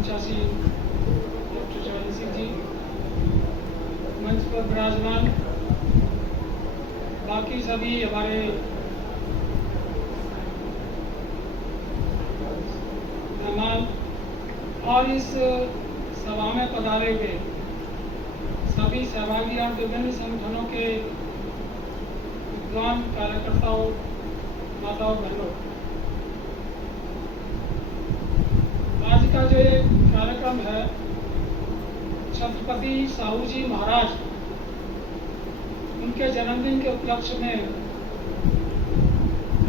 पंचासी doctor चरण सिंह जी, मंच पर विराजमान बाकी सभी हमारे मेहमान और इस सभा में पधारे हुए सभी सहभागी और विभिन्न संगठनों के विद्वान कार्यकर्ताओं, माताओं, बहनों, आज का जो ये कार्यक्रम है छत्रपति साहू जी महाराज उनके जन्मदिन के उपलक्ष्य में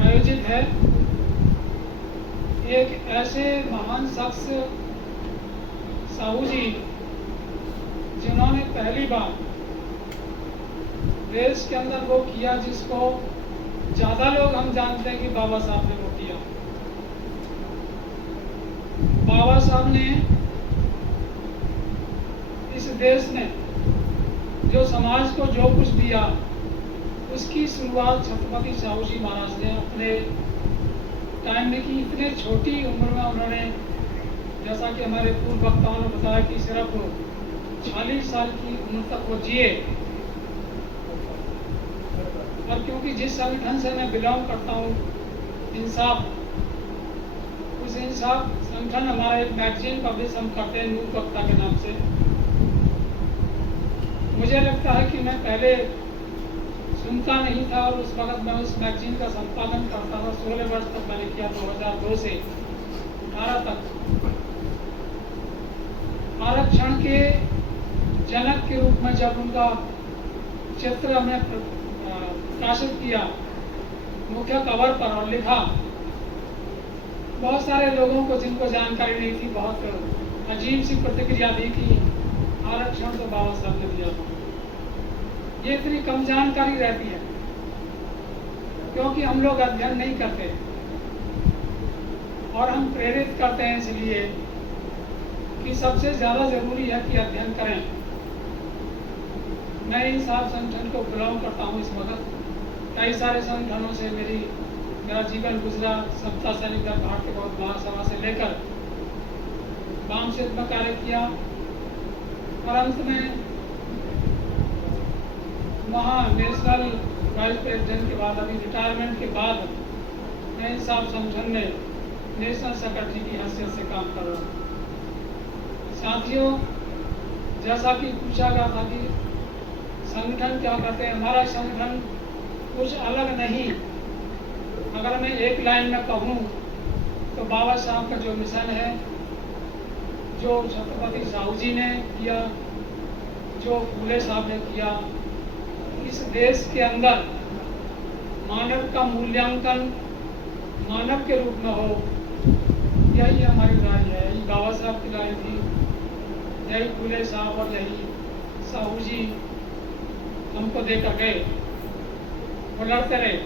आयोजित है। एक ऐसे महान शख्स साहू जी जिन्होंने पहली बार देश के अंदर वो किया जिसको ज्यादा लोग हम जानते हैं कि बाबा साहब ने वो किया। बाबा साहब ने इस देश ने जो समाज को जो कुछ दिया उसकी शुरुआत छत्रपति साहू जी महाराज ने अपने टाइम में की। इतने छोटी उम्र में उन्होंने, जैसा कि हमारे पूर्व वक्ताओं ने बताया, कि सिर्फ 40 साल की उम्र तक वो जिए। और क्योंकि जिस संगठन से मैं बिलोंग करता हूँ, इंसाफ, उस इंसाफ संगठन हमारा एक मैगजीन पब्लिश हम करते हैं नूर वक्ता के नाम से। मुझे लगता है कि मैं पहले सुनता नहीं था और उस वक्त मैं उस मैगजीन का संपादन करता था। 16 वर्ष तक मैंने किया, 2002 से 18 तक। आरक्षण के जनक के रूप में जब उनका चित्र हमने प्रकाशित किया मुख्य कवर पर और लिखा, बहुत सारे लोगों को जिनको जानकारी नहीं थी बहुत अजीब सी प्रतिक्रिया दी कि आरक्षण तो बाबा साहब ने दिया था। ये इतनी कम जानकारी रहती है क्योंकि हम लोग अध्ययन नहीं करते और हम प्रेरित करते हैं इसलिए कि सबसे ज्यादा जरूरी है कि अध्ययन करें। मैं इंसाफ संगठन को बिलोंग करता हूँ। इस वक्त कई सारे संगठनों से मेरा जीवन गुजरा। समता सैनिक दल भारतीय बौद्ध महासभा से लेकर वाम क्षेत्र में कार्य किया और अंत में वहाँ नेशनल वाइस प्रेसिडेंट के बाद, अभी रिटायरमेंट के बाद, मैं इंसाफ संगठन में नेशनल सेक्रेटरी की हैसियत से काम कर रहा हूँ। साथियों, जैसा कि पूछा गया था कि संगठन क्या करते हैं, हमारा संगठन कुछ अलग नहीं। अगर मैं एक लाइन में कहूँ तो बाबा साहब का जो मिशन है, जो छत्रपति साहू जी ने किया, जो फूले साहब ने किया, इस देश के अंदर मानव का मूल्यांकन मानव के रूप में हो, यही हमारी राय है। यही बाबा साहब की राय थी, यही फूले साहब और यही साहू जी हमको देकर गए, वो लड़ते रहे।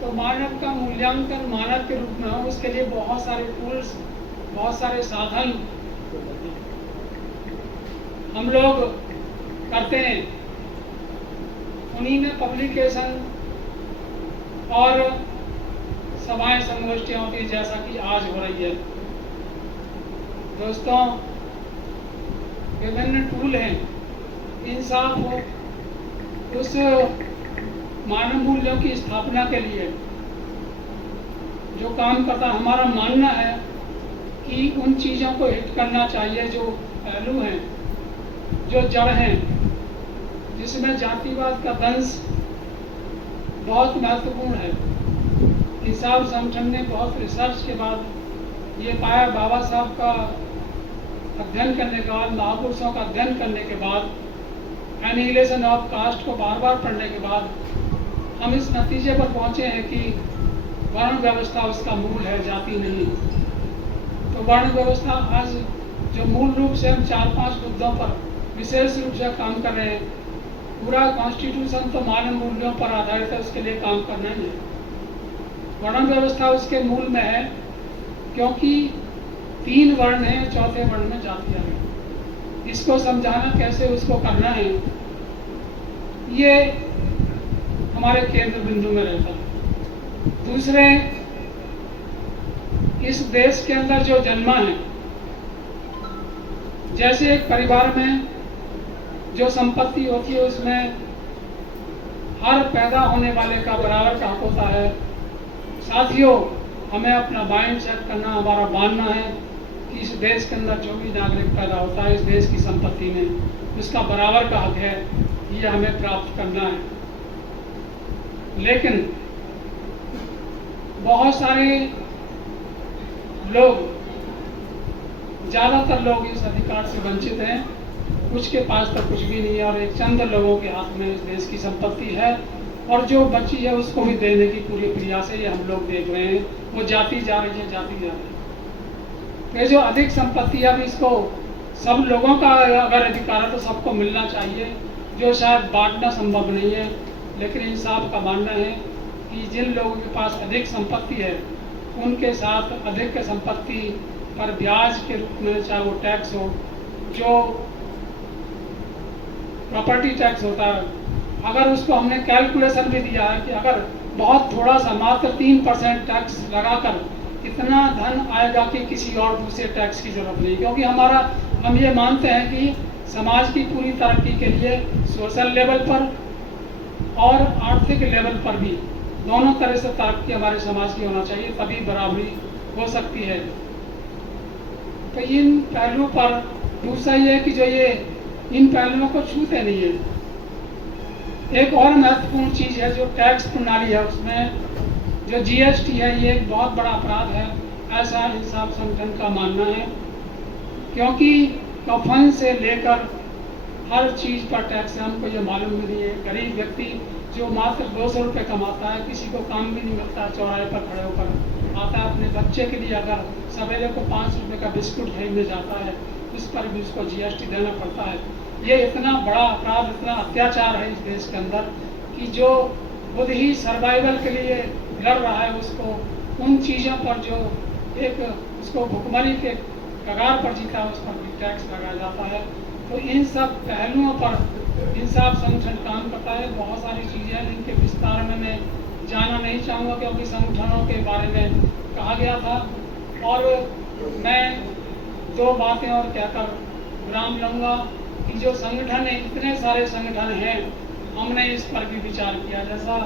तो मानव का मूल्यांकन मानव के रूप में हो, उसके लिए बहुत सारे टूल्स, बहुत सारे साधन हम लोग करते हैं। उन्हीं में पब्लिकेशन और सभाएं संगोष्ठियां होती है, जैसा कि आज हो रही है। दोस्तों, विभिन्न टूल हैं। इंसाफ हो, उस मानव मूल्यों की स्थापना के लिए जो काम करता, हमारा मानना है कि उन चीज़ों को हिट करना चाहिए जो पहलू हैं, जो जड़ हैं, जिसमें जातिवाद का दंश बहुत महत्वपूर्ण है। इंसाफ संगठन ने बहुत रिसर्च के बाद ये पाया, बाबा साहब का अध्ययन करने के बाद, महापुरुषों का अध्ययन करने के बाद, एनिहिलेशन ऑफ कास्ट को बार बार पढ़ने के बाद हम इस नतीजे पर पहुंचे हैं कि वर्ण व्यवस्था उसका मूल है, जाति नहीं। तो वर्ण व्यवस्था आज जो मूल रूप से हम 4-5 मुद्दों पर विशेष रूप से काम कर रहे हैं, पूरा कॉन्स्टिट्यूशन तो मानव मूल्यों पर आधारित है, उसके लिए काम करना ही है। वर्ण व्यवस्था उसके मूल में है क्योंकि 3 वर्ण हैं, चौथे वर्ण में जातियां हैं। इसको समझाना कैसे, उसको करना है, ये हमारे केंद्र बिंदु में रहता है। दूसरे, इस देश के अंदर जो जन्मा है जैसे एक परिवार में जो संपत्ति होती है उसमें हर पैदा होने वाले का बराबर का हक होता है, साथियों हमें अपना माइंड सेट करना, हमारा मानना है कि इस देश के अंदर जो भी नागरिक पैदा होता है इस देश की संपत्ति में उसका बराबर का हक है, ये हमें प्राप्त करना है। लेकिन बहुत सारे लोग, ज़्यादातर लोग इस अधिकार से वंचित हैं, कुछ के पास तो कुछ भी नहीं है और एक चंद लोगों के हाथ में इस देश की संपत्ति है और जो बची है उसको भी देने की पूरी प्रयास है, ये हम लोग देख रहे हैं, वो जाती जा रही है, जाती जा रही है। तो ये जो अधिक संपत्ति है, अब इसको सब लोगों का अगर अधिकार है तो सबको मिलना चाहिए, जो शायद बांटना संभव नहीं है। लेकिन इंसाफ का मानना है कि जिन लोगों के पास अधिक संपत्ति है उनके साथ अधिक संपत्ति पर ब्याज के रूप में, चाहे वो टैक्स हो, जो प्रॉपर्टी टैक्स होता है, अगर उसको हमने कैलकुलेशन भी दिया है कि अगर बहुत थोड़ा सा मात्र 3% टैक्स लगाकर इतना धन आएगा कि किसी और दूसरे टैक्स की जरूरत नहीं, क्योंकि हम ये मानते हैं कि समाज की पूरी तरक्की के लिए सोशल लेवल पर और आर्थिक लेवल पर भी दोनों तरह से तरक्की हमारे समाज की होना चाहिए, तभी बराबरी हो सकती है। तो इन पहलू पर दूसरा ये है कि जो ये इन पहलुओं को छूते नहीं है। एक और महत्वपूर्ण चीज है जो टैक्स प्रणाली है, उसमें जो जीएसटी है ये एक बहुत बड़ा अपराध है, ऐसा इंसाफ संगठन का मानना है, क्योंकि कफन से लेकर हर चीज पर टैक्स है। हमको ये मालूम भी नहीं है, गरीब व्यक्ति जो मात्र 200 रुपये कमाता है, किसी को काम भी नहीं मिलता, चौराहे पर खड़े होकर आता है, अपने बच्चे के लिए अगर सवेरे को 5 रुपये का बिस्कुट खरीदने जाता है उस पर भी उसको जीएसटी देना पड़ता है। ये इतना बड़ा अपराध, इतना अत्याचार है इस देश के अंदर कि जो खुद ही सर्वाइवल के लिए लड़ रहा है उसको उन चीज़ों पर जो एक उसको भुखमरी के कगार पर जीता है उस पर भी टैक्स लगाया जाता है। तो इन सब पहलुओं पर इंसाफ संगठन काम करता है। बहुत सारी चीज़ें हैं जिनके विस्तार में मैं जाना नहीं चाहूँगा क्योंकि संगठनों के बारे में कहा गया था, और मैं 2 बातें और कहकर विराम लूँगा कि जो संगठन है, इतने सारे संगठन हैं, हमने इस पर भी विचार किया। जैसा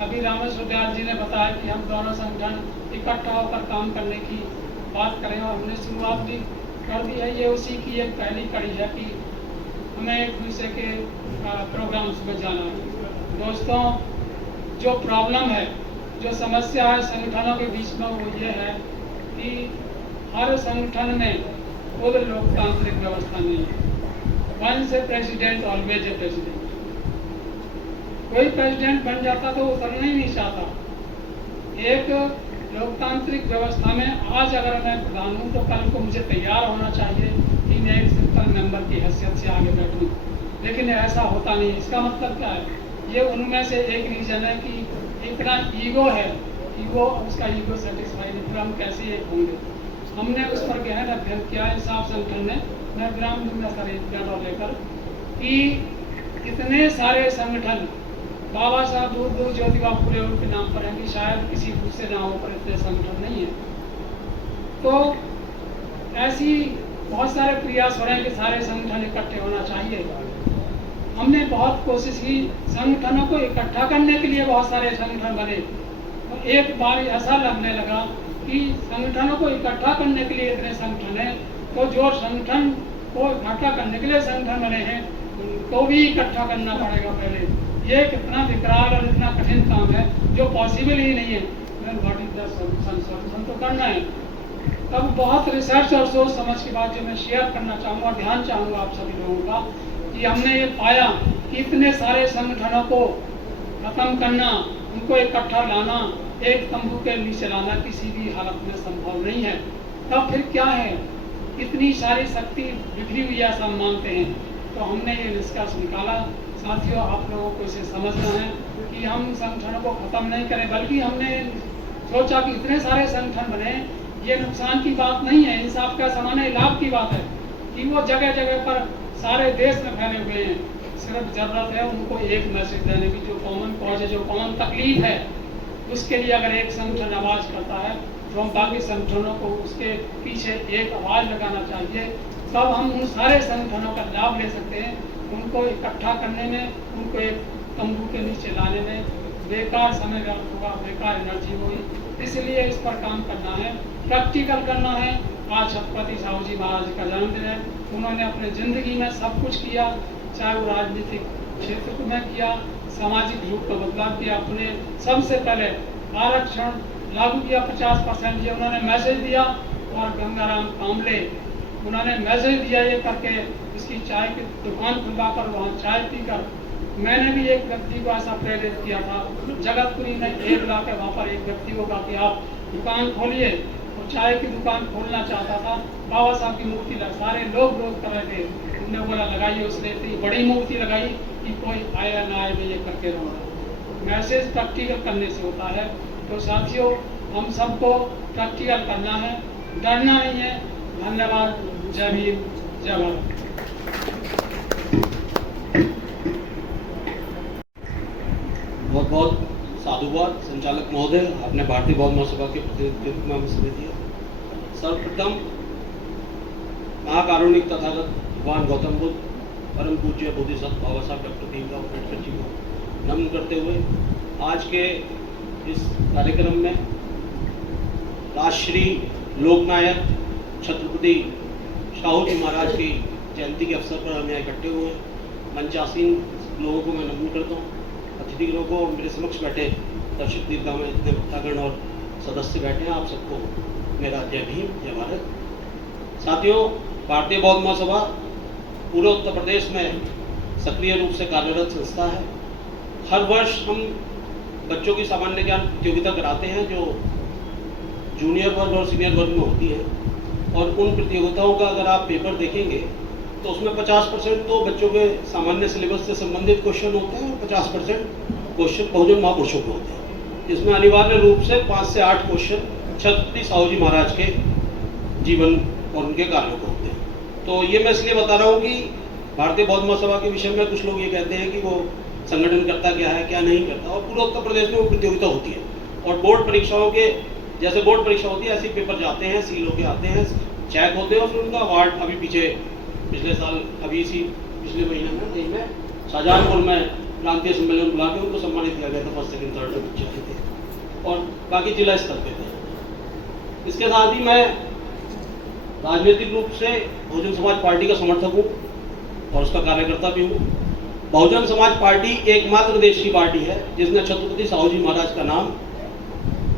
अभी रामेश्वर दयाल जी ने बताया कि हम दोनों संगठन इकट्ठा होकर काम करने की बात करें और हमने शुरुआत भी कर दी है। ये उसी की एक पहली कड़ी है कि हमें एक दूसरे के प्रोग्राम्स में जाना है। दोस्तों, जो प्रॉब्लम है, जो समस्या है संगठनों के बीच में, वो ये है कि हर संगठन में खुद लोकतांत्रिक व्यवस्था नहीं है। Once a president always a president. कोई प्रेसिडेंट बन जाता तो उतरना ही नहीं चाहता। एक लोकतांत्रिक व्यवस्था में आज अगर मैं प्रधान हूँ तो कल को मुझे तैयार होना चाहिए कि मैं एक सिंपल मेंबर की हैसियत से आगे बैठूँ, लेकिन ऐसा होता नहीं। इसका मतलब क्या है? ये उनमें से एक रीजन है कि इतना ईगो है, उसका ईगो सेटिस्फाई नहीं, फिर हम कैसे एक होंगे। हमने उस पर गहन अध्ययन किया इंसाफ संगठन ने। मैं विराम दूंगा सर एक जगह लेकर कि इतने सारे संगठन बाबा साहब दूर दूर ज्योतिबा फुले उनके नाम पर हैं कि शायद किसी दूसरे नामों पर इतने संगठन नहीं है। तो ऐसी बहुत सारे प्रयास हो रहे हैं कि सारे संगठन इकट्ठे होना चाहिए। हमने बहुत कोशिश की, संगठनों को इकट्ठा करने के लिए बहुत सारे संगठन बने। तो एक बार ऐसा लगने लगा कि संगठनों को इकट्ठा करने के लिए इतने संगठन हैं, तो जो संगठन को इकट्ठा करने के लिए संगठन बने हैं उनको भी इकट्ठा करना पड़ेगा पहले। ये कितना विकराल और इतना कठिन काम है जो पॉसिबल ही नहीं है। व्हाट इज द सॉल्यूशन तो करना है। तब बहुत रिसर्च और सोच समझ के बाद जो मैं शेयर करना चाहूँगा, ध्यान चाहूँगा आप सभी लोगों का, कि हमने ये पाया कि इतने सारे संगठनों को खत्म करना, उनको इकट्ठा लाना, एक तंबू के नीचे लाना किसी भी हालत में संभव नहीं है। तब फिर क्या है? इतनी सारी शक्ति बिखरी हुई ऐसा हम मानते हैं। तो हमने ये निष्कर्ष निकाला, साथियों आप लोगों को इसे समझना है कि हम संगठनों को खत्म नहीं करें, बल्कि हमने सोचा कि इतने सारे संगठन बने, ये नुकसान की बात नहीं है, इंसाफ का सामान्य लाभ की बात है कि वो जगह जगह पर सारे देश में फैले हुए हैं। सिर्फ जरूरत है उनको एक मैसेज देने की, जो कॉमन कॉज है, जो कॉमन तकलीफ है, उसके लिए अगर एक संगठन आवाज करता है तो हम बाकी संगठनों को उसके पीछे एक आवाज़ लगाना चाहिए। तब हम उन सारे संगठनों का लाभ ले सकते हैं। उनको इकट्ठा करने में, उनको एक तंबू के नीचे लाने में बेकार समय व्यर्थ हुआ, बेकार एनर्जी हुई। इसलिए इस पर काम करना है, प्रैक्टिकल करना है। आज छत्रपति साहू जी महाराज का जन्मदिन है। उन्होंने अपने ज़िंदगी में सब कुछ किया, चाहे वो राजनीतिक क्षेत्र में किया, सामाजिक रूप में बदलाव किया। अपने सबसे पहले आरक्षण लागू किया 50%, ये उन्होंने मैसेज दिया। और गंगाराम कामले उन्होंने मैसेज दिया ये करके, इसकी चाय की दुकान खुलवाकर वहाँ चाय पीकर। मैंने भी एक व्यक्ति को ऐसा प्रेरित किया था, जगतपुरी में एक ला के वहाँ पर एक व्यक्ति को कहा कि आप दुकान खोलिए, और चाय की दुकान खोलना चाहता था। बाबा साहब की मूर्ति लगा, सारे लोग विरोध कर रहे थे। उन्होंने बोला लगाइए, उसने इतनी बड़ी मूर्ति लगाई कि कोई आया ना आए, मैं ये करके रहूँगा। मैसेज प्रैक्टिकल करने से होता है। तो साथियों, हम सबको प्रैक्टिकल करना है, डरना नहीं है। धन्यवाद। जय भीम, जय भारत। बहुत बहुत साधुवाद संचालक महोदय, आपने भारतीय बौद्ध महासभा के प्रतिनिधित्व में समय दिया। सर्वप्रथम महाकारुणिक तथागत भगवान गौतम बुद्ध, परम पूज्य बोधिसत्व बाबा साहब डॉक्टर भीमराव अम्बेडकर जी को नमन करते हुए आज के इस कार्यक्रम में राष्ट्रीय लोकनायक छत्रपति साहू जी महाराज की जयंती के अवसर पर हम यहाँ इकट्ठे हुए हैं। मंचासीन लोगों को मैं नमन करता हूँ। अतिथि लोगों को, मेरे समक्ष बैठे दर्शक दीर्घा में जितने वक्तागण और सदस्य बैठे हैं, आप सबको मेरा जय भीम, जय भारत। साथियों, भारतीय बौद्ध महासभा पूरे उत्तर प्रदेश में सक्रिय रूप से कार्यरत संस्था है। हर वर्ष हम बच्चों की सामान्य ज्ञान प्रतियोगिता कराते हैं जो जूनियर वर्ग और सीनियर वर्ग में होती है। और उन प्रतियोगिताओं का अगर आप पेपर देखेंगे तो उसमें 50% तो बच्चों के सामान्य सिलेबस से संबंधित क्वेश्चन होते हैं और 50% क्वेश्चन बहुजन महापुरुषों के होते हैं। इसमें अनिवार्य रूप से 5 से 8 क्वेश्चन छत्रपति साहू जी महाराज के जीवन और उनके कार्यों को होते हैं। तो ये मैं इसलिए बता रहा हूँ कि भारतीय बौद्ध महासभा के विषय में कुछ लोग ये कहते हैं कि वो संगठन करता क्या है, क्या नहीं करता, और पूरे उत्तर प्रदेश में वो प्रतियोगिता होती है। और बोर्ड परीक्षाओं के जैसे बोर्ड परीक्षा होती है ऐसे पेपर जाते हैं, सील होके आते हैं, चेक होते हैं, और फिर उनका अवार्ड अभी पीछे पिछले साल अभी इसी पिछले महीने में शाहजहांपुर में प्रांतीय सम्मेलन बुला के उनको सम्मानित किया गया था। फर्स्ट सेकंड थर्ड में बच्चे आए थे और बाकी जिला स्तर पे थे। इसके साथ ही मैं राजनीतिक रूप से बहुजन समाज पार्टी का समर्थक हूँ और उसका कार्यकर्ता भी हूँ। बहुजन समाज पार्टी एकमात्र देश की पार्टी है जिसने छत्रपति साहू जी महाराज का नाम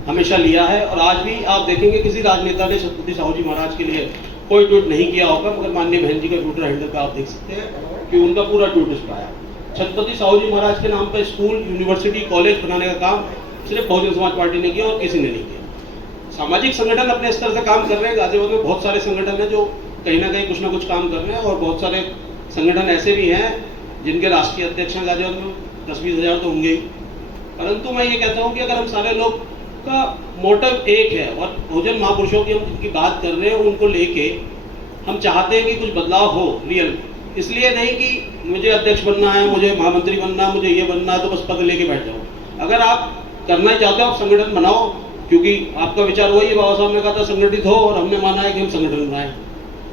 हमेशा लिया है। और आज भी आप देखेंगे किसी राजनेता ने छत्रपति साहू जी महाराज के लिए कोई ट्वीट नहीं किया होगा, मगर माननीय बहन जी का ट्विटर हैंडल पे आप देख सकते हैं कि उनका पूरा ट्वीट उस पर आया। छत्रपति साहू जी महाराज के नाम पर स्कूल, यूनिवर्सिटी, कॉलेज बनाने का काम सिर्फ बहुजन समाज पार्टी ने किया और किसी ने नहीं किया। सामाजिक संगठन अपने स्तर से काम कर रहे हैं। गाजियाबाद में बहुत सारे संगठन हैं जो कहीं ना कहीं कुछ ना कुछ काम कर रहे हैं, और बहुत सारे संगठन ऐसे भी हैं जिनके राष्ट्रीय अध्यक्ष हैं गाजियाबाद में 10-20 हज़ार तो होंगे ही। परंतु मैं ये कहता हूँ कि अगर हम सारे लोग का मोटिव एक है और बहुजन महापुरुषों की हम जिनकी बात कर रहे हैं उनको लेके हम चाहते हैं कि कुछ बदलाव हो रियल, इसलिए नहीं कि मुझे अध्यक्ष बनना है, मुझे महामंत्री बनना है, मुझे ये बनना है तो बस पद लेके बैठ जाओ। अगर आप करना ही चाहते हो आप संगठन बनाओ, क्योंकि आपका विचार वही है, बाबा साहब ने कहा था संगठित हो, और हमने माना है कि हम संगठन बनाए।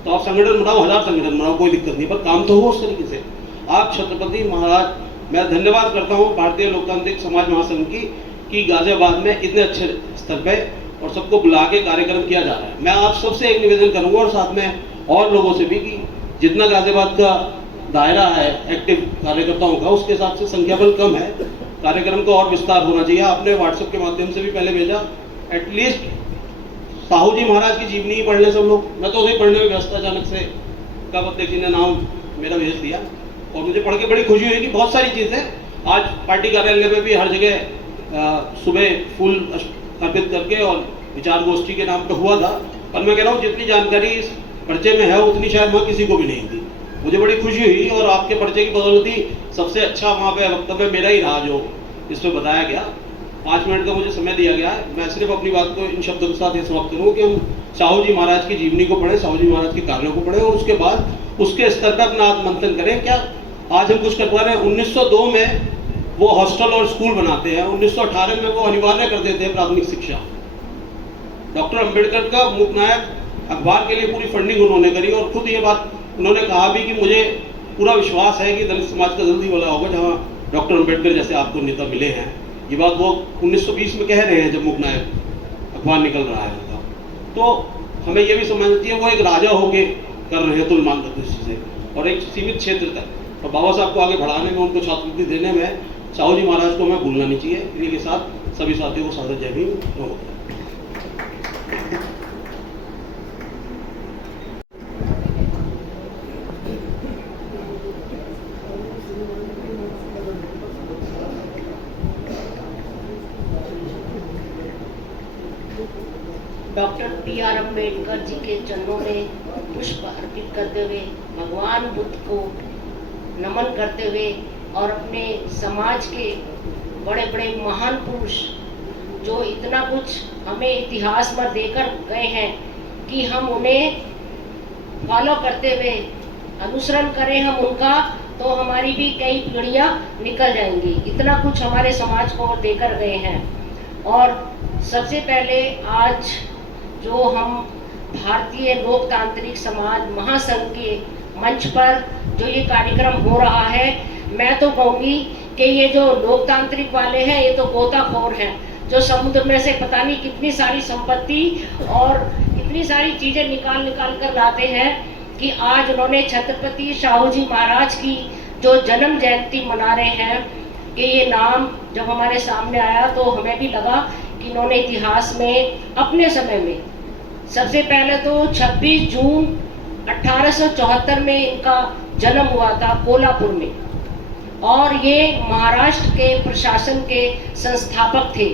तो आप संगठन बनाओ, 1000 संगठन बनाओ, कोई दिक्कत नहीं, पर काम तो हो उस तरीके से। आप छत्रपति महाराज, मैं धन्यवाद करता हूँ भारतीय लोकतांत्रिक समाज महासंघ की कि गाजियाबाद में इतने अच्छे स्तर पे और सबको बुला के कार्यक्रम किया जा रहा है। मैं आप सबसे एक निवेदन करूंगा और साथ में और लोगों से भी कि जितना गाजियाबाद का दायरा है एक्टिव कार्यकर्ताओं का, उसके हिसाब से संख्या बल कम है, कार्यक्रम को और विस्तार होना चाहिए। आपने व्हाट्सएप के माध्यम से भी पहले भेजा, एटलीस्ट साहू जी महाराज की जीवनी ही पढ़ ले सब लोग। मैं तो उसे पढ़ने में व्यस्त, अचानक से कावत जी ने नाम मेरा भेज दिया और मुझे पढ़ के बड़ी खुशी हुई कि बहुत सारी चीज़ें आज पार्टी कार्यालय में भी हर जगह सुबह फूल अर्पित करके और विचार गोष्ठी के नाम पे हुआ था। पर मैं कह रहा हूँ जितनी जानकारी इस पर्चे में है उतनी शायद वहाँ किसी को भी नहीं थी। मुझे बड़ी खुशी हुई और आपके पर्चे की बदौलती सबसे अच्छा वहाँ पे वक्तव्य मेरा ही रहा जो इस पर बताया गया। 5 मिनट का मुझे समय दिया गया है। मैं सिर्फ अपनी बात को इन शब्दों के साथ ये समाप्त करूँ कि हम साहू जी महाराज की जीवनी को पढ़ें, साहू जी महाराज के कार्यों को पढ़ें और उसके बाद उसके स्तर पर अपना आत्ममंथन करें। क्या आज हम कुछ कर पा रहे हैं? 1902 में वो हॉस्टल और स्कूल बनाते हैं, 1918 में वो अनिवार्य कर देते हैं प्राथमिक शिक्षा। डॉक्टर अंबेडकर का मूक नायक अखबार के लिए पूरी फंडिंग उन्होंने करी और खुद ये बात उन्होंने कहा भी कि मुझे पूरा विश्वास है कि दलित समाज का जल्दी वाला होगा जहाँ डॉक्टर अंबेडकर जैसे आपको नेता मिले हैं। ये बात वो 1920 में कह रहे हैं जब मूक नायक अखबार निकल रहा है उनका। तो हमें ये भी समझना चाहिए वो एक राजा होके कर रहे हैं तुलमान दृष्टि से और एक सीमित क्षेत्र तक, और बाबा साहब को आगे बढ़ाने में, उनको छात्रवृत्ति देने में साहू जी महाराज को हमें भूलना नहीं चाहिए। इन्हीं के साथ सभी साथियों को सादर जय भीम। नमस्कार। Doctor PR. अम्बेडकर जी के चरणों में पुष्प अर्पित करते हुए, भगवान बुद्ध को नमन करते हुए और अपने समाज के बड़े बड़े महान पुरुष जो इतना कुछ हमें इतिहास में देकर गए हैं कि हम उन्हें फॉलो करते हुए अनुसरण करें हम उनका, तो हमारी भी कई पीढ़ियां निकल जाएंगी। इतना कुछ हमारे समाज को देकर गए हैं। और सबसे पहले आज जो हम भारतीय लोकतांत्रिक समाज महासंघ के मंच पर जो ये कार्यक्रम हो रहा है, मैं तो कहूँगी कि ये जो लोकतांत्रिक वाले हैं ये तो गोताखोर हैं, जो समुद्र में से पता नहीं कितनी सारी संपत्ति और इतनी सारी चीजें निकाल कर लाते हैं कि आज उन्होंने छत्रपति साहू जी महाराज की जो जन्म जयंती मना रहे हैं कि ये नाम जब हमारे सामने आया तो हमें भी लगा कि इन्होंने इतिहास में अपने समय में सबसे पहले तो 26 जून 1874 में इनका जन्म हुआ था कोल्हापुर में, और ये महाराष्ट्र के प्रशासन के संस्थापक थे।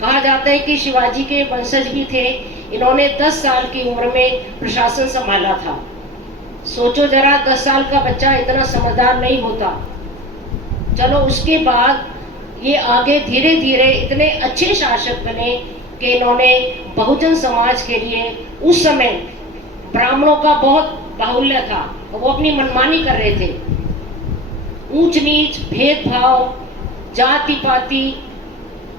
कहा जाता है कि शिवाजी के वंशज भी थे। इन्होंने 10 साल की उम्र में प्रशासन संभाला था। सोचो जरा, 10 साल का बच्चा इतना समझदार नहीं होता। चलो उसके बाद ये आगे धीरे धीरे इतने अच्छे शासक बने कि इन्होंने बहुजन समाज के लिए, उस समय ब्राह्मणों का बहुत बाहुल्य था, वो अपनी मनमानी कर रहे थे। ऊंच नीच, भेदभाव, जाति पाति,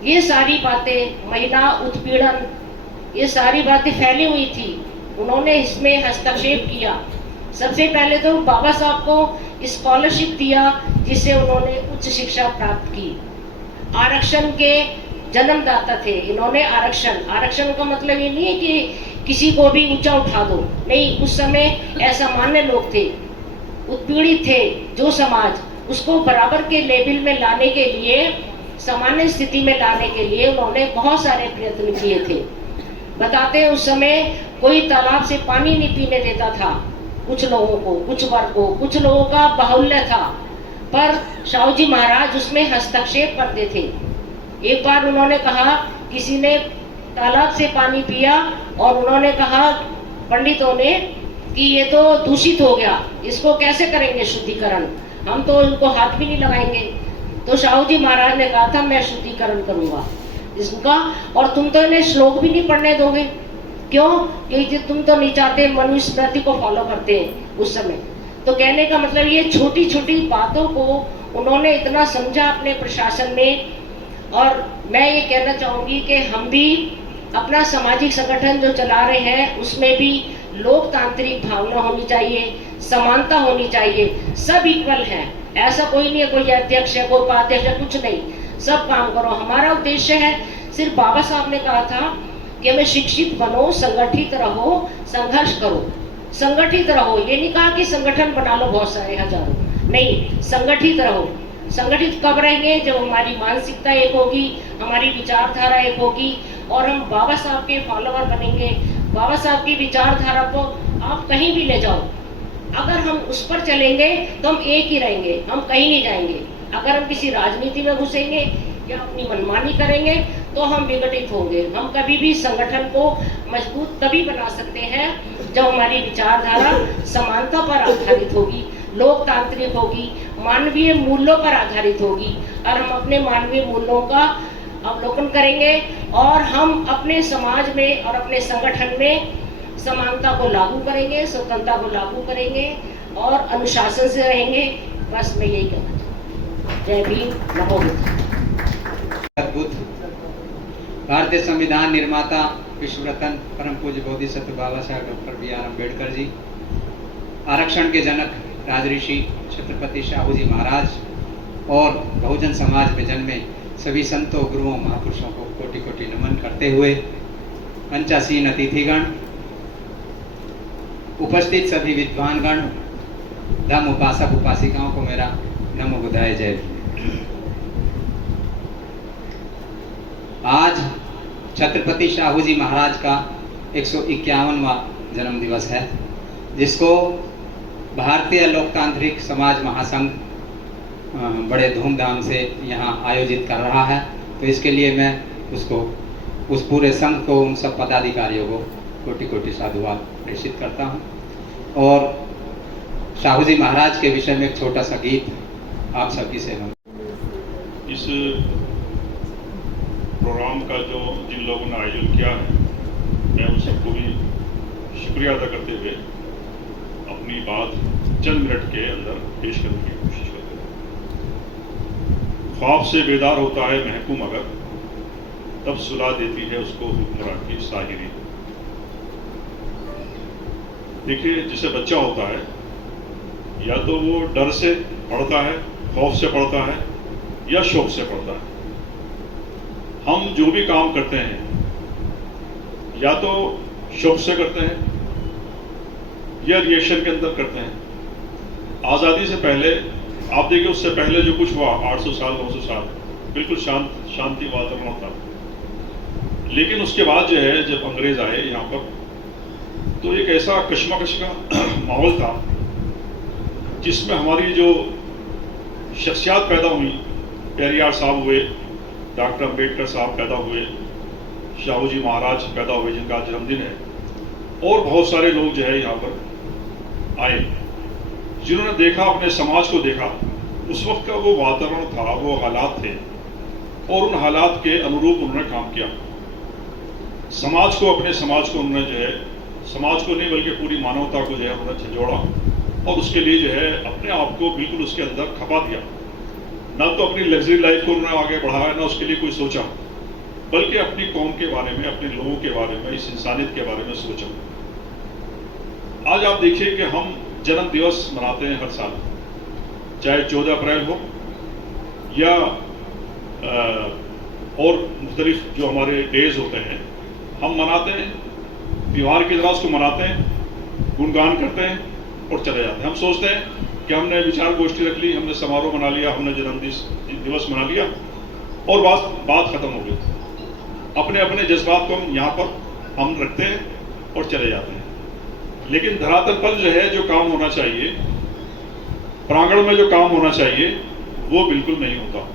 ये सारी बातें, महिला उत्पीड़न, ये सारी बातें फैली हुई थी। उन्होंने इसमें हस्तक्षेप किया। सबसे पहले तो बाबा साहब को स्कॉलरशिप दिया जिससे उन्होंने उच्च शिक्षा प्राप्त की। आरक्षण के जन्मदाता थे इन्होंने। आरक्षण का मतलब ये नहीं है कि किसी को भी ऊंचा उठा दो, नहीं, उस समय असामान्य लोग थे, उत्पीड़ित थे, जो समाज उसको बराबर के लेवल में लाने के लिए, सामान्य स्थिति में लाने के लिए उन्होंने बहुत सारे प्रयत्न किए थे। बताते हैं उस समय कोई तालाब से पानी नहीं पीने देता था कुछ लोगों को, कुछ वर्ग को, कुछ लोगों का बाहुल्य था, पर साहू जी महाराज उसमें हस्तक्षेप करते थे। एक बार उन्होंने कहा, किसी ने तालाब से पानी पिया और उन्होंने कहा पंडितों ने कि ये तो दूषित हो गया, इसको कैसे करेंगे शुद्धिकरण, हम तो इनको हाथ भी नहीं लगाएंगे। तो साहू जी महाराज ने कहा था, मैं शुद्धिकरण करूंगा इसका, और तुम तो इन्हें श्लोक भी नहीं पढ़ने दोगे। क्यों? क्योंकि तुम तो नहीं चाहते, मनुस्मृति को फॉलो करते हैं उस समय। तो कहने का मतलब ये छोटी छोटी बातों को उन्होंने इतना समझा अपने प्रशासन में। और मैं ये कहना चाहूंगी कि हम भी अपना सामाजिक संगठन जो चला रहे हैं उसमें भी लोकतांत्रिक भावना होनी चाहिए, समानता होनी चाहिए, सब इक्वल हैं, ऐसा कोई नहीं है कोई अध्यक्ष है कोई उपाध्यक्ष है, कुछ नहीं, सब काम करो। हमारा उद्देश्य है, सिर्फ बाबा साहब ने कहा था कि हमें शिक्षित बनो, संगठित रहो, संघर्ष करो। संगठित रहो, ये नहीं कहा कि संगठन बना लो बहुत सारे हजारों, नहीं, संगठित रहो। संगठित कब रहेंगे? जब हमारी मानसिकता एक होगी, हमारी विचारधारा एक होगी और हम बाबा साहब के फॉलोअर बनेंगे। बाबा साहब की विचारधारा को आप कहीं भी ले जाओ, अगर हम उस पर चलेंगे तो हम एक ही रहेंगे, हम कहीं नहीं जाएंगे। अगर हम किसी राजनीति में घुसेंगे या अपनी मनमानी करेंगे तो हम विघटित होंगे। हम कभी भी संगठन को मजबूत तभी बना सकते हैं जब हमारी विचारधारा समानता पर आधारित होगी, लोकतांत्रिक होगी, मानवीय मूल्यों पर आधारित होगी, और हम अपने मानवीय मूल्यों का अवलोकन करेंगे और हम अपने समाज में और अपने संगठन में समानता को लागू करेंगे, स्वतंत्रता को लागू करेंगे और अनुशासन से रहेंगे। बस मैं यही कहना चाहूँगा। जय भीम, नमो बुद्ध। अद्भुत भारतीय संविधान निर्माता विश्व रत्न परम पूज्य बोधिसत्व बाबा साहब डॉक्टर B.R. अम्बेडकर जी, आरक्षण के जनक राजऋषि छत्रपति शाहू जी महाराज और बहुजन समाज में जन्मे सभी संतों, गुरुओं, महापुरुषों को कोटि कोटि नमन करते हुए पंचासीन अतिथिगण, उपस्थित सभी विद्वानगण, धम्म उपासक उपासिकाओं को मेरा नमो बुधाय जय। आज छत्रपति शाहू जी महाराज का 151वां जन्म दिवस है, जिसको भारतीय लोकतांत्रिक समाज महासंघ बड़े धूमधाम से यहाँ आयोजित कर रहा है। तो इसके लिए मैं उस पूरे संघ को, उन सब पदाधिकारियों को कोटि कोटि साधुवाद प्रेषित करता हूँ। और शाहू जी महाराज के विषय में एक छोटा सा गीत आप सबकी सेवा में। इस प्रोग्राम का जो जिन लोगों ने आयोजन किया है, मैं उन सबको भी शुक्रिया अदा करते हुए अपनी बात चंद मिनट के अंदर पेश करने की कोशिश करते हैं। ख्वाब से बेदार होता है महकूम अगर, तब सुला देती है उसको हुक्मरान की साहिरी। देखिए, जैसे बच्चा होता है, या तो वो डर से पढ़ता है, खौफ से पढ़ता है, या शौक से पढ़ता है। हम जो भी काम करते हैं, या तो शौक से करते हैं या रिएक्शन के अंदर करते हैं। आज़ादी से पहले आप देखिए, उससे पहले जो कुछ हुआ 800 साल 900 साल बिल्कुल शांति वातावरण था। लेकिन उसके बाद जो है, जब अंग्रेज आए यहाँ पर, तो एक ऐसा कश्मकश का माहौल था जिसमें हमारी जो शख्सियात पैदा हुई, पेरियार साहब हुए, डॉक्टर अम्बेडकर साहब पैदा हुए, शाहू जी महाराज पैदा हुए जिनका जन्मदिन है, और बहुत सारे लोग जो है यहाँ पर आए जिन्होंने देखा, अपने समाज को देखा। उस वक्त का वो वातावरण था, वो हालात थे, और उन हालात के अनुरूप उन्होंने काम किया। समाज को, अपने समाज को उन्होंने जो है, समाज को नहीं बल्कि पूरी मानवता को जो है उन्होंने झंझोड़ा, और उसके लिए जो है अपने आप को बिल्कुल उसके अंदर खपा दिया। ना तो अपनी लग्जरी लाइफ को उन्होंने आगे बढ़ाया, ना उसके लिए कोई सोचा, बल्कि अपनी कौम के बारे में, अपने लोगों के बारे में, इस इंसानियत के बारे में सोचा। आज आप देखिए कि हम जन्म दिवस मनाते हैं हर साल, चाहे 14 अप्रैल हो या और मुख्तलिफ जो हमारे डेज होते हैं, हम मनाते हैं, त्यौहार की तरह उसको मनाते हैं, गुणगान करते हैं और चले जाते हैं। हम सोचते हैं कि हमने विचार गोष्ठी रख ली, हमने समारोह मना लिया, हमने जन्म दिवस मना लिया और बात खत्म हो गई। अपने अपने जज्बात को हम यहाँ पर हम रखते हैं और चले जाते हैं। लेकिन धरातल पर जो है, जो काम होना चाहिए, प्रांगण में जो काम होना चाहिए, वो बिल्कुल नहीं होता।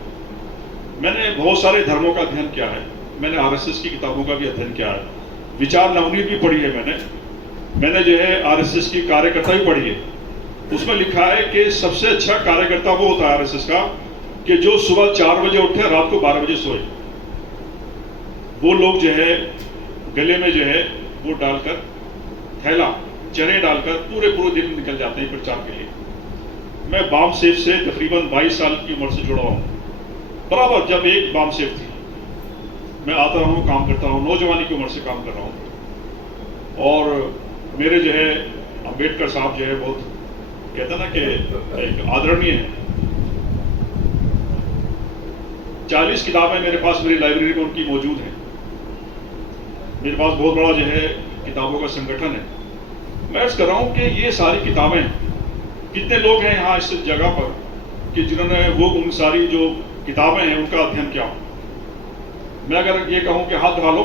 मैंने बहुत सारे धर्मों का अध्ययन किया है, मैंने RSS की किताबों का भी अध्ययन किया है, विचार नवनीत भी पढ़ी है मैंने जो है RSS की कार्यकर्ता भी पढ़ी है। उसमें लिखा है कि सबसे अच्छा कार्यकर्ता वो होता है RSS का कि जो सुबह 4 बजे उठे, रात को 12 बजे सोए। वो लोग जो है गले में जो है वो डालकर, थैला चने डालकर पूरे दिन निकल जाते हैं प्रचार के लिए। मैं बाम सेफ से तकरीबन 22 साल की उम्र से जुड़ा हूँ। बराबर जब एक बाम सेफ थी, मैं आता हूँ, काम करता हूँ, नौजवानी की उम्र से काम कर रहा हूँ। और मेरे जो है अम्बेडकर साहब जो है बहुत कहते हैं ना कि एक आदरणीय है। 40 किताबें मेरे पास मेरी लाइब्रेरी में उनकी मौजूद हैं। मेरे पास बहुत बड़ा जो है किताबों का संगठन है। मैं अर्ज कर रहा हूँ कि ये सारी किताबें, कितने लोग हैं यहाँ इस जगह पर कि जिन्होंने वो उन सारी जो किताबें हैं उनका अध्ययन किया। मैं अगर ये कहूँ कि हाथ उठा लो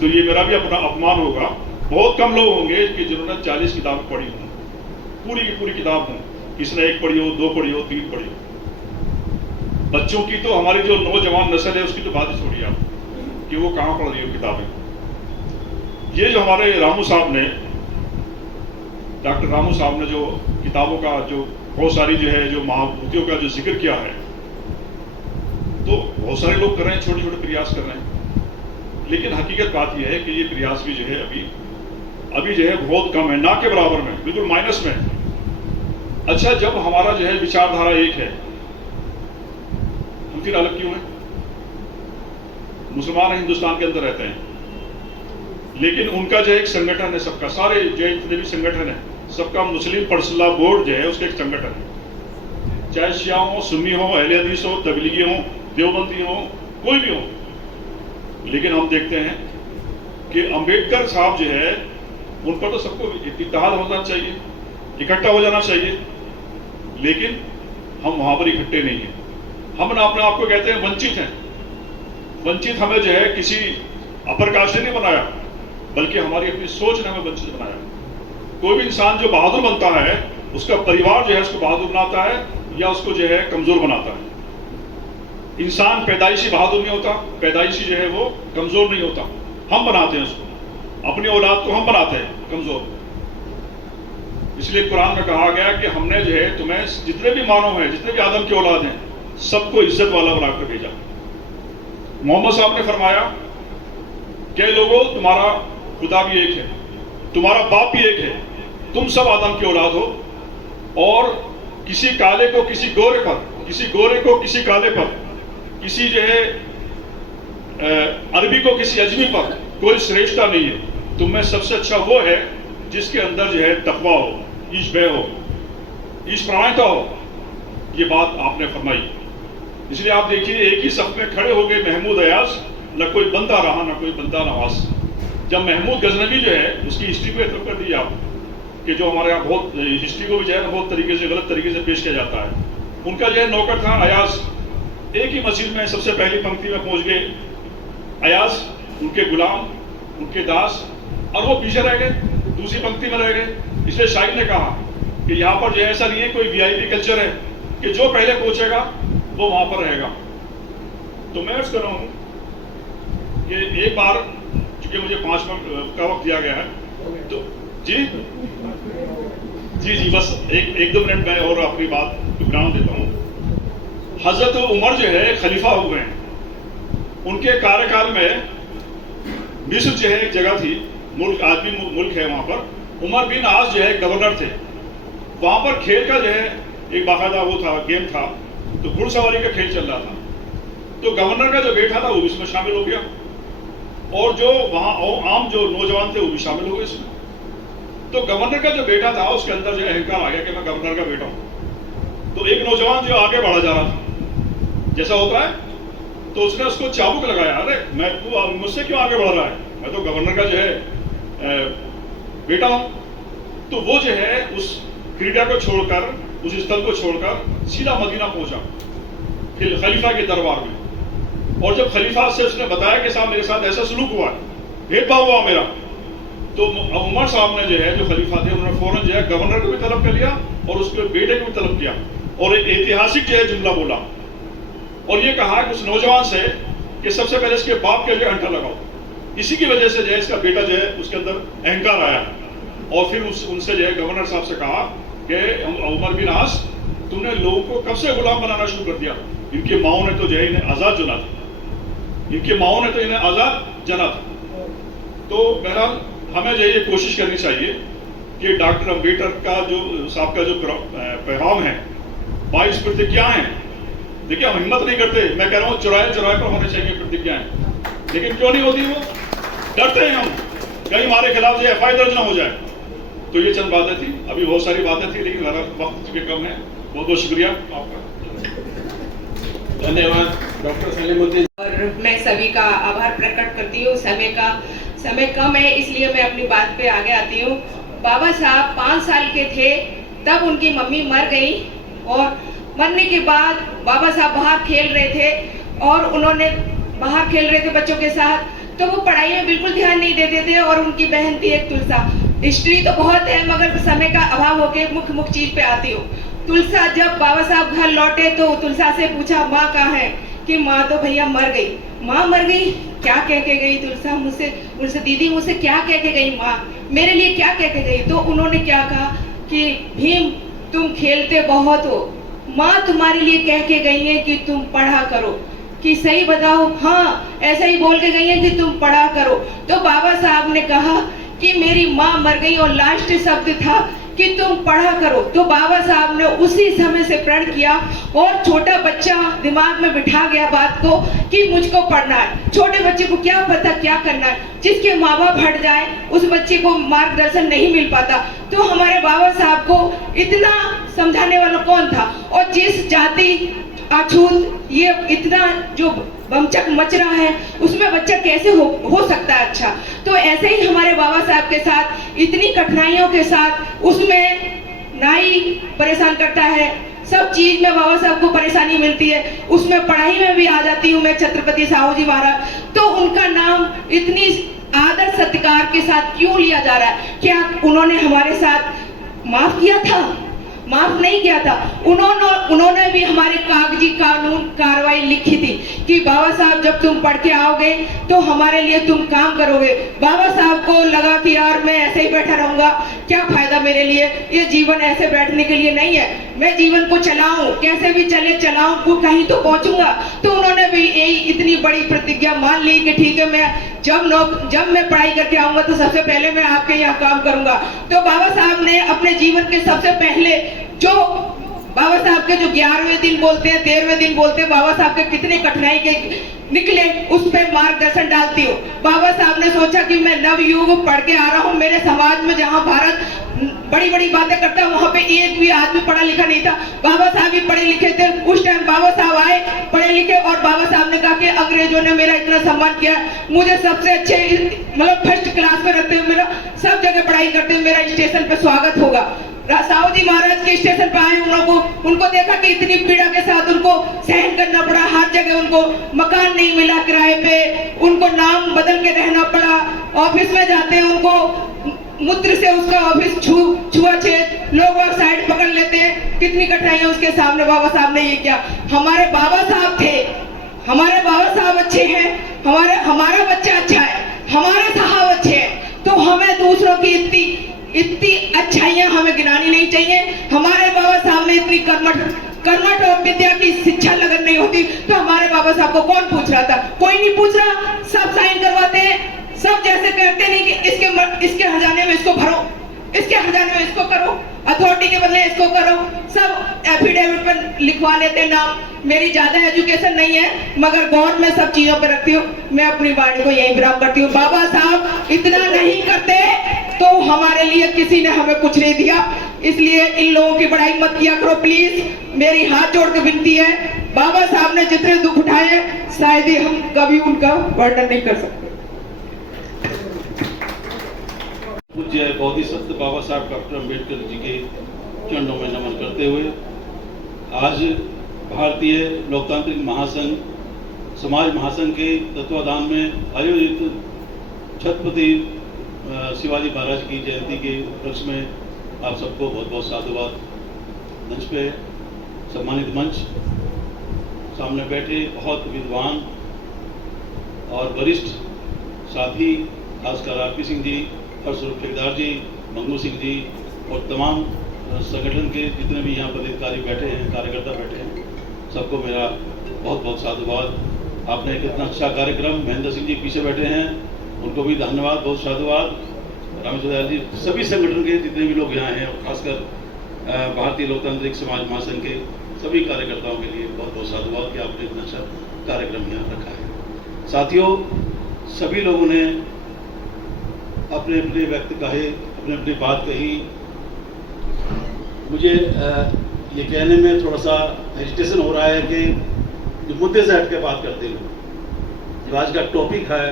तो ये मेरा भी अपना अपमान होगा। बहुत कम लोग होंगे कि जिन्होंने 40 किताबें पढ़ी हों, पूरी की पूरी किताब हों। किसने 1 पढ़ी हो, 2 पढ़ी हो, 3 पढ़ी हो। बच्चों की तो, हमारी जो नौजवान नस्ल है उसकी तो बात ही छोड़िए आप कि वो कहाँ पढ़ रही हो किताबें। ये जो हमारे रामू साहब ने, डॉक्टर रामू साहब ने जो किताबों का जो बहुत सारी जो है जो महाभूतियों का जो जिक्र किया है, तो बहुत सारे लोग कर रहे हैं, छोटे छोटे प्रयास कर रहे हैं। लेकिन हकीकत बात यह है कि ये प्रयास भी जो है अभी जो है बहुत कम है, ना के बराबर में, बिल्कुल माइनस में है। अच्छा, जब हमारा जो है विचारधारा एक है, हम फिर अलग क्यों हैं? मुसलमान हिंदुस्तान के अंदर रहते हैं, लेकिन उनका जो एक संगठन है सबका, सारे जो जितने भी संगठन है सबका मुस्लिम पर्सनल बोर्ड जो है उसका एक संगठन है, चाहे शिया हो, सुन्नी हो, अहले हदीस हो, तबलीगी हो, देवबंदी हो, कोई भी हो। लेकिन हम देखते हैं कि अंबेडकर साहब जो है उन पर तो सबको इत्तेहाद होना चाहिए, इकट्ठा हो जाना चाहिए, लेकिन हम वहां पर इकट्ठे नहीं है। हम अपने आप को कहते हैं वंचित हैं। वंचित हमें जो है किसी अपर कास्ट ने नहीं बनाया, बल्कि हमारी अपनी सोच ने हमें वंचित बनाया। कोई भी इंसान जो बहादुर बनता है उसका परिवार जो है उसको बहादुर बनाता है या उसको जो है कमजोर बनाता है। इंसान पैदाइशी बहादुर नहीं होता, पैदाइशी जो है वो कमजोर नहीं होता, हम बनाते हैं उसको, अपनी औलाद को हम बनाते हैं कमजोर। इसलिए कुरान में कहा गया कि हमने जो है तुम्हें जितने भी मानव हैं, जितने भी आदम की औलाद हैं, सबको इज्जत वाला बनाकर भेजा। मोहम्मद साहब ने फरमाया कि लोगों तुम्हारा खुदा भी एक है, तुम्हारा बाप भी एक है, तुम सब आदम की औलाद हो, और किसी काले को किसी गोरे पर, किसी गोरे को किसी काले पर, किसी जो है अरबी को किसी अजमी पर कोई श्रेष्ठता नहीं है। तुम में सबसे अच्छा वो है जिसके अंदर जो है तकवा हो, ईश भय हो, ईश प्रामाणिकता हो। ये बात आपने फरमाई। इसलिए आप देखिए एक ही सफ में खड़े हो गए महमूद अयाज, न कोई बंदा रहा न कोई बंदा नवाज। जब महमूद गजनवी जो है उसकी हिस्ट्री को एतराफ कर दी आप कि जो हमारे यहाँ बहुत हिस्ट्री को भी जो है बहुत तरीके से गलत तरीके से पेश किया जाता है। उनका जो है नौकर था अयाज, एक ही मस्जिद में सबसे पहली पंक्ति में पहुंच गए अयाज, उनके गुलाम, उनके दास, और वो पीछे रह गए, दूसरी पंक्ति में रह गए। इसलिए शायर ने कहा कि यहाँ पर जो ऐसा नहीं है कोई वीआईपी कल्चर है कि जो पहले पहुंचेगा वो वहां पर रहेगा। तो मैं अर्ज कर रहा हूं कि एक बार, चूंकि मुझे 5 मिनट का वक्त दिया गया है, तो जी जी जी बस एक दो मिनट मैं और अपनी बात विराम देता हूं। हजरत उमर जो है खलीफा हुए हैं, उनके कार्यकाल में मिस्र जो है एक जगह थी, मुल्क आज भी मुल्क है, वहां पर उमर बिन आस जो है गवर्नर थे। वहां पर खेल का जो है एक बाकायदा वो था, गेम था, तो घुड़सवारी का खेल चल रहा था। तो गवर्नर का जो बेटा था वो भी इसमें शामिल हो गया, और जो वहां आम जो नौजवान थे वो भी शामिल हो गए इसमें। तो गवर्नर का जो बेटा था उसके अंदर जो अहंकार आ गया कि मैं गवर्नर का बेटा हूं। तो एक नौजवान जो आगे बढ़ा जा रहा था, जैसा होता है, तो उसने उसको चाबुक लगाया, अरे मैं तू मुझसे क्यों आगे बढ़ रहा है, मैं तो गवर्नर का जो है बेटा हूं। तो वो जो है उस क्रीड़ा को छोड़कर, उस स्थल को छोड़कर सीधा मदीना पहुंचा खलीफा के दरबार में। और जब खलीफा से उसने बताया कि साहब मेरे साथ ऐसा सलूक हुआ है, भेदभाव हुआ मेरा, तो उमर साहब ने जो है, जो खलीफा थे, उन्होंने फौरन जो है गवर्नर को भी तलब कर लिया और उसके बेटे को भी तलब किया, और एक ऐतिहासिक जो है जुमला बोला, और ये कहा कि उस नौजवान से कि सबसे पहले इसके बाप के लिए अंटा लगाओ। इसी की वजह से जो है इसका बेटा जो है उसके अंदर अहंकार आया, और फिर उनसे जो है गवर्नर साहब से कहा कि उमर बिन आस, तुमने लोगों को कब से गुलाम बनाना शुरू कर दिया? इनकी माओ ने तो जो है इन्हें आजाद चुना था, इनकी माओ ने तो इन्हें आजाद जना था। तो बहरहाल हमें जो ये कोशिश करनी चाहिए कि डॉक्टर अम्बेडकर का जो साहब का जो पैगाम है, 22 प्रतिज्ञाएं हैं। देखिए हम हिम्मत नहीं करते, मैं कह रहा हूँ चौराहे चौराहे पर होने चाहिए प्रतिज्ञाएं, लेकिन क्यों नहीं होती? वो डरते हैं हम कहीं हमारे खिलाफ जो एफआईआर दर्ज ना हो जाए। तो ये चंद बातें थी, अभी बहुत सारी बातें थी, लेकिन हमारा वक्त चूंकि कम है। बहुत बहुत शुक्रिया आपका, धन्यवाद डॉक्टर सलीमुद्दीन। और मैं सभी का आभार प्रकट करती हूँ। समय कम है, इसलिए मैं अपनी बात पे आगे आती हूँ। बाबा साहब 5 साल के थे तब उनकी मम्मी मर गई, और मरने के बाद बाबा साहब बाहर खेल रहे थे, और उन्होंने बाहर खेल रहे थे बच्चों के साथ, तो वो पढ़ाई में बिल्कुल ध्यान नहीं देते थे। और उनकी बहन थी एक तुलसा। हिस्ट्री तो बहुत है, मगर समय का अभाव होके मुख्य चीज पे आती हूँ। तुलसा जब बाबा साहब घर लौटे तो तुलसा से पूछा माँ कहाँ है? कि माँ तो भैया मर गई। माँ मर गई? क्या कह के गई तुलसा? मुझसे दीदी मुझसे क्या कह के गई माँ? मेरे लिए क्या कह के गई? तो उन्होंने क्या कहा कि भीम तुम खेलते बहुत हो, माँ तुम्हारे लिए कह के गई है कि तुम पढ़ा करो। कि सही बताओ? हाँ, ऐसा ही बोल के गई है कि तुम पढ़ा करो। तो बाबा साहब ने कहा कि मेरी माँ मर गई, और लास्ट शब्द था कि तुम पढ़ा करो। तो बाबा साहब ने उसी समय से प्रण किया और छोटा बच्चा दिमाग में बिठा गया बात को कि मुझको पढ़ना है। छोटे बच्चे को क्या पता क्या करना है, जिसके माँ बाप हट जाए उस बच्चे को मार्गदर्शन नहीं मिल पाता। तो हमारे बाबा साहब को इतना समझाने वाला कौन था, और जिस जाति अछूत ये इतना जो बमचक मच रहा है उसमें बच्चा कैसे हो सकता है अच्छा। तो ऐसे ही हमारे बाबा साहब के साथ इतनी कठिनाइयों के साथ उसमें नाई परेशान करता है, सब चीज में बाबा साहब को परेशानी मिलती है, उसमें पढ़ाई में भी आ जाती हूँ मैं छत्रपति साहू जी महाराज। तो उनका नाम इतनी आदर सत्कार के साथ क्यों लिया जा रहा है? क्या उन्होंने हमारे साथ माफ किया था? माफ नहीं किया था। उन्होंने भी हमारे कागजी कानून कार्रवाई लिखी थी कि बाबा साहब जब तुम पढ़ के आओगे तो हमारे लिए तुम काम करोगे। बाबा साहब को लगा कि यार मैं ऐसे ही बैठा रहूंगा, क्या फायदा मेरे लिए, ये जीवन ऐसे बैठने के लिए नहीं है, मैं जीवन को चलाऊं, कैसे भी चले चलाऊं, कहीं तो पहुंचूंगा। तो उन्होंने भी यही इतनी बड़ी प्रतिज्ञा मान ली कि ठीक है, मैं जब मैं पढ़ाई करके आऊंगा तो सबसे पहले मैं आपके यहाँ काम करूंगा। तो बाबा साहब ने अपने जीवन के सबसे पहले जो बाबा साहब के जो 11वें दिन बोलते हैं, 13वें दिन बोलते हैं, बाबा साहब के कितने कठिनाई के निकले उस पर मार्गदर्शन डालती हूँ। बाबा साहब ने सोचा कि मैं नवयुग पढ़ के आ रहा हूँ, मेरे समाज में जहाँ भारत बड़ी बड़ी बातें करता है वहाँ पे एक भी आदमी पढ़ा लिखा नहीं था। बाबा साहब भी पढ़े लिखे थे। उस टाइम बाबा साहब आए पढ़े लिखे, और बाबा साहब ने कहा कि अंग्रेजों ने मेरा इतना सम्मान किया, मुझे सबसे अच्छे मतलब फर्स्ट क्लास में रखते हुए, मेरा सब जगह पढ़ाई करते हुए मेरा स्टेशन पे स्वागत होगा। साहू जी महाराज के स्टेशन पर आए उनको देखा कि इतनी पीड़ा के साथ उनको सहन करना पड़ा, हर जगह उनको मकान नहीं मिला किराए पे, उनको नाम बदल के रहना पड़ा, ऑफिस में जाते हैं उनको मूत्र से उसका ऑफिस छुआछूत, लोग और साइड पकड़ लेते हैं, कितनी कठिनाइयां उसके सामने बाबा साहब ने ये किया। हमारे बाबा साहब थे, हमारे बाबा साहब अच्छे हैं, हमारा बच्चा अच्छा है, हमारे साहब अच्छे हैं, तो हमें दूसरों की इतनी अच्छाइयां हमें गिनानी नहीं चाहिए। हमारे बाबा साहब ने इतनी कर्मठ और विद्या की शिक्षा लगन नहीं होती तो हमारे बाबा साहब को कौन पूछ रहा था? कोई नहीं पूछ रहा, सब साइन करवाते हैं, सब जैसे कहते नहीं कि इसके खजाने में इसको भरो, इसके खजाने में इसको करो, अथॉरिटी के बदले इसको करो, सब एफिडेविट पर लिखवा लेते नाम। मेरी ज्यादा एजुकेशन नहीं है मगर गौर में सब चीजों पर रखती हूँ। मैं अपनी वाणी को यही विराम करती हूँ। बाबा साहब इतना नहीं करते तो हमारे लिए किसी ने हमें कुछ नहीं दिया, इसलिए इन लोगों की बड़ाई मत किया करो प्लीज। मेरी हाथ जोड़ के विनती है, बाबा साहब ने जितने दुख उठाए शायद ही हम कभी उनका वर्णन नहीं कर सकते। पूज्य बोधिसत्व बाबा साहब डॉक्टर अम्बेडकर जी के चरणों में नमन करते हुए आज भारतीय लोकतांत्रिक महासंघ समाज महासंघ के तत्वाधान में आयोजित छत्रपति शिवाजी महाराज की जयंती के उपलक्ष्य में आप सबको बहुत बहुत साधुवाद। मंच पे सम्मानित मंच, सामने बैठे बहुत विद्वान और वरिष्ठ साथी, खासकर आरपी सिंह जी, हर्षरूप ठेकेदार जी, मंगू सिंह जी और तमाम संगठन के जितने भी यहाँ पदाधिकारी बैठे हैं, कार्यकर्ता बैठे हैं, सबको मेरा बहुत बहुत साधुवाद। आपने एक इतना अच्छा कार्यक्रम, महेंद्र सिंह जी पीछे बैठे हैं, उनको भी धन्यवाद, बहुत साधुवाद। रामेश्वर जी, सभी संगठन के जितने भी लोग यहाँ हैं और खासकर भारतीय लोकतांत्रिक समाज महासंघ के सभी कार्यकर्ताओं के लिए बहुत बहुत साधुवाद कि आपने इतना अच्छा कार्यक्रम यहाँ रखा है। साथियों, सभी लोगों ने अपने अपने व्यक्त कहे, अपने अपनी बात कही। मुझे ये कहने में थोड़ा सा हेजिटेशन हो रहा है कि जो मुद्दे से हट के बात करते हैं, जो आज का टॉपिक है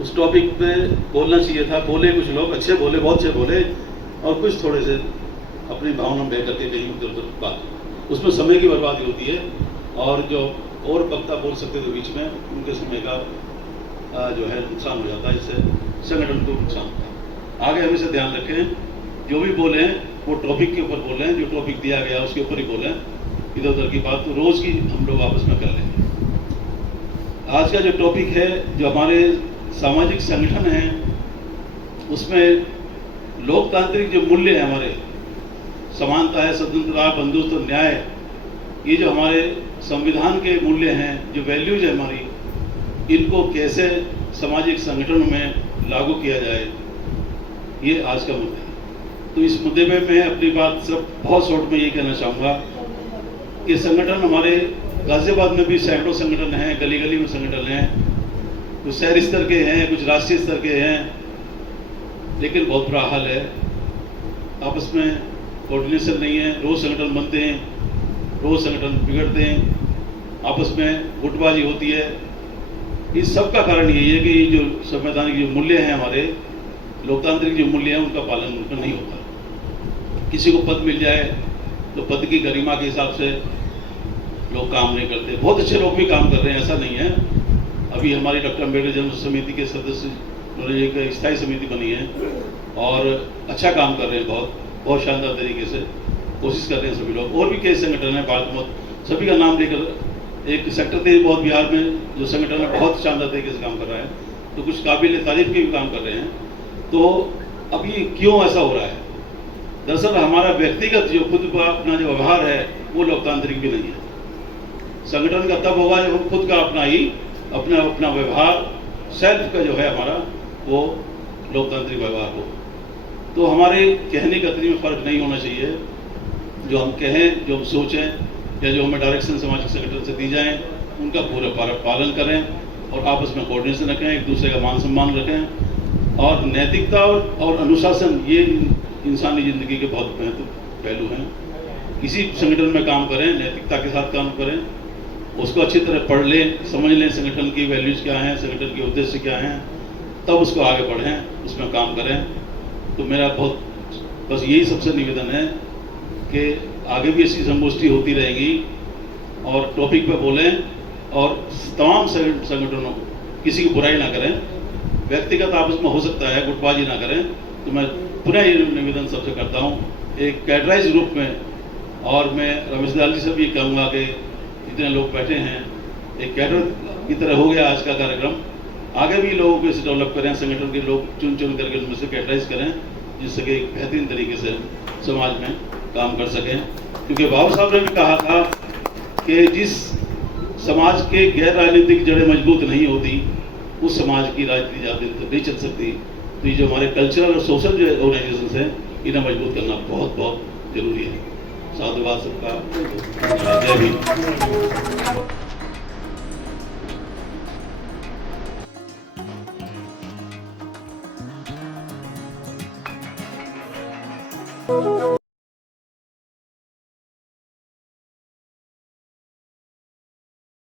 उस टॉपिक पे बोलना चाहिए था। बोले कुछ लोग, अच्छे बोले, बहुत अच्छे बोले, और कुछ थोड़े से अपनी भावना में बह करके कहीं उधर उधर बात, उसमें समय की बर्बादी होती है। और जो और वक्ता बोल सकते थे बीच में, उनके समय का जो है नुकसान हो जाता है, इससे संगठन को नुकसान होता है। आगे हमेशा ध्यान रखें, जो भी बोले वो टॉपिक के ऊपर बोलें, जो टॉपिक दिया गया उसके ऊपर ही बोलें, इधर उधर की बात तो रोज की हम लोग आपस में कर लेंगे। आज का जो टॉपिक है, जो हमारे सामाजिक संगठन हैं, उसमें लोकतांत्रिक जो मूल्य है हमारे, समानता है, स्वतंत्रता, बंधुत्व, न्याय, ये जो हमारे संविधान के मूल्य हैं, जो वैल्यूज है हमारी, इनको कैसे सामाजिक संगठनों में लागू किया जाए, ये आज का मुद्दा है। तो इस मुद्दे पे मैं अपनी बात सिर्फ बहुत शॉर्ट में ये कहना चाहूँगा कि संगठन हमारे गाजियाबाद में भी सैकड़ों संगठन हैं, गली गली में संगठन हैं, कुछ शहर स्तर के हैं, कुछ राष्ट्रीय स्तर के हैं, लेकिन बहुत बुरा हाल है। आपस में कोऑर्डिनेशन नहीं है, रोज संगठन बनते हैं, रोज संगठन बिगड़ते हैं, आपस में गुटबाजी होती है। इस सब का कारण यही है कि जो संवैधानिक जो मूल्य हैं, हमारे लोकतांत्रिक जो मूल्य हैं, उनका पालन उनका नहीं होता। किसी को पद मिल जाए तो पद की गरिमा के हिसाब से लोग काम नहीं करते। बहुत अच्छे लोग भी काम कर रहे हैं, ऐसा नहीं है। अभी हमारी डॉक्टर अम्बेडकर जन्म समिति के सदस्य उन्होंने एक स्थायी समिति बनी है और अच्छा काम कर रहे हैं, बहुत शानदार तरीके से कोशिश कर रहे हैं सभी लोग। और भी कई संगठन है, भारत में सभी का नाम लेकर एक सेक्टर थे बहुत बिहार में जो संगठन है, बहुत शानदार तरीके से काम कर रहा है, तो कुछ काबिल तारीफ के भी काम कर रहे हैं। तो अभी क्यों ऐसा हो रहा है? दरअसल हमारा व्यक्तिगत जो खुद का अपना जो व्यवहार है वो लोकतांत्रिक भी नहीं है। संगठन का तब होगा जब हम खुद का अपना व्यवहार सेल्फ का जो है हमारा वो लोकतांत्रिक व्यवहार हो। तो हमारे कहने का तरीके में फर्क नहीं होना चाहिए। जो हम कहें, जो हम सोचें या जो हमें डायरेक्शन सामाजिक संगठन से दी जाए उनका पूरा पालन करें और आपस में कोऑर्डिनेशन रखें, एक दूसरे का मान सम्मान रखें। और नैतिकता और अनुशासन ये इंसानी जिंदगी के बहुत महत्वपूर्ण पहलू हैं। किसी संगठन में काम करें, नैतिकता के साथ काम करें, उसको अच्छी तरह पढ़ लें, समझ लें संगठन की वैल्यूज क्या हैं, संगठन के उद्देश्य क्या हैं, तब उसको आगे बढ़ें, उसमें काम करें। तो मेरा बस यही सबसे निवेदन है कि आगे भी ऐसी संगोष्ठी होती रहेगी और टॉपिक पे बोलें और तमाम संगठनों को किसी की बुराई ना करें, व्यक्तिगत आपस में हो सकता है गुटबाजी ना करें। तो मैं पुनः ये निवेदन सबसे करता हूँ एक कैडराइज रूप में, और मैं रमेश लाल जी से भी कहूँगा कि इतने लोग बैठे हैं, एक कैडर की तरह हो गया आज का कार्यक्रम। आगे भी लोगों को इसे डेवलप करें, संगठन के लोग चुन करके उनमें से कैडराइज करें, जिससे कि एक बेहतरीन तरीके से समाज में काम कर सकें। क्योंकि बाबा साहब ने भी कहा था कि जिस समाज के गैर राजनीतिक जड़ें मजबूत नहीं होती उस समाज की राजनीति ज़्यादा नहीं चल सकती। तो ये जो हमारे कल्चरल और सोशल जो ऑर्गेनाइजेशन हैं, इन्हें मजबूत करना बहुत बहुत जरूरी है। साधुवाद सबका, जय भीम।